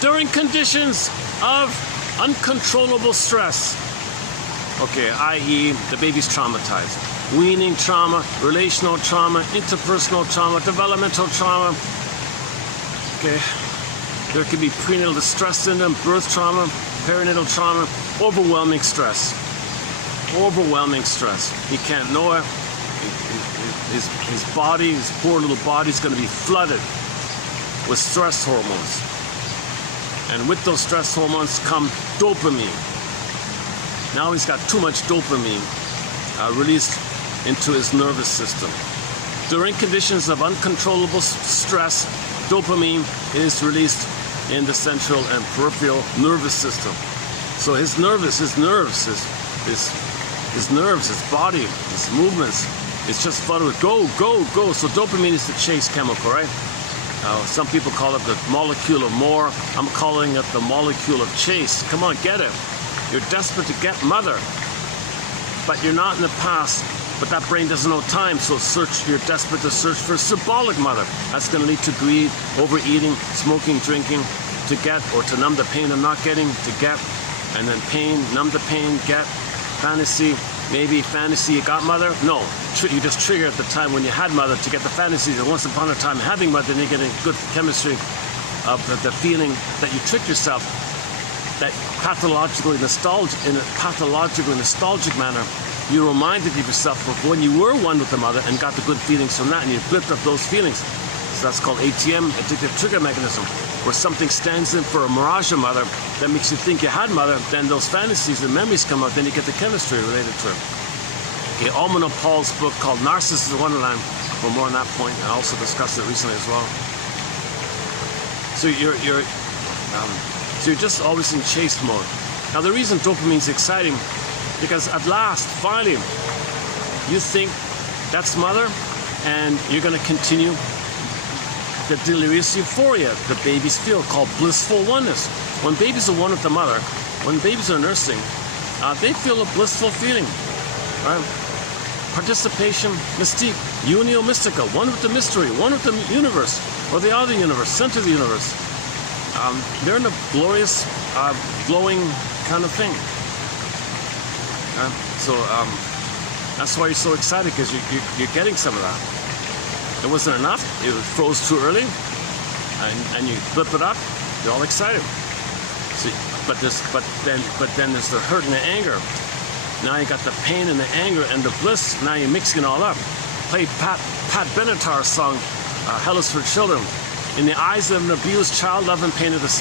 during conditions of uncontrollable stress. Okay, i.e. the baby's traumatized. Weaning trauma, relational trauma, interpersonal trauma, developmental trauma. Okay, there could be prenatal distress syndrome, birth trauma, perinatal trauma, overwhelming stress. Overwhelming stress. He can't know it. His body, his poor little body is going to be flooded with stress hormones. And with those stress hormones come dopamine. Now he's got too much dopamine released into his nervous system. During conditions of uncontrollable stress, dopamine is released in the central and peripheral nervous system. So his nerves, his body, his movements, it's just flooded with go, go, go. So dopamine is the chase chemical, right? Some people call it the molecule of more. I'm calling it the molecule of chase. Come on, get it. You're desperate to get mother, but you're not in the past. But that brain doesn't know time, so you're desperate to search for a symbolic mother. That's going to lead to greed, overeating, smoking, drinking, to get, or to numb the pain of not getting, to get, and then pain, numb the pain, get, fantasy, maybe fantasy you got mother. No, you just trigger at the time when you had mother to get the fantasy that once upon a time having mother, then you're getting good chemistry of the feeling that you tricked yourself, that pathologically nostalgic manner, you reminded yourself of when you were one with the mother and got the good feelings from that, and you flipped up those feelings. So that's called ATM, addictive trigger mechanism, where something stands in for a mirage of mother that makes you think you had mother, then those fantasies and memories come out, then you get the chemistry related to it. Okay, Almond Paul's book called Narcissism Wonderland, for more on that point. I also discussed it recently as well. So you're just always in chase mode. Now the reason dopamine is exciting, because at last, finally, you think that's mother, and you're going to continue the delirious euphoria the babies feel, called blissful oneness. When babies are one with the mother, when babies are nursing, they feel a blissful feeling. Right? Participation, mystique, unio mystica, one with the mystery, one with the universe, or the other universe, center of the universe. They're in a glorious, glowing kind of thing. So that's why you're so excited, because you're getting some of that. It wasn't enough. It froze too early, and you flip it up. You're all excited. See, but then there's the hurt and the anger. Now you got the pain and the anger and the bliss. Now you're mixing it all up. Play Pat Benatar's song, "Hell is for Children." In the eyes of an abused child, love and pain are the same.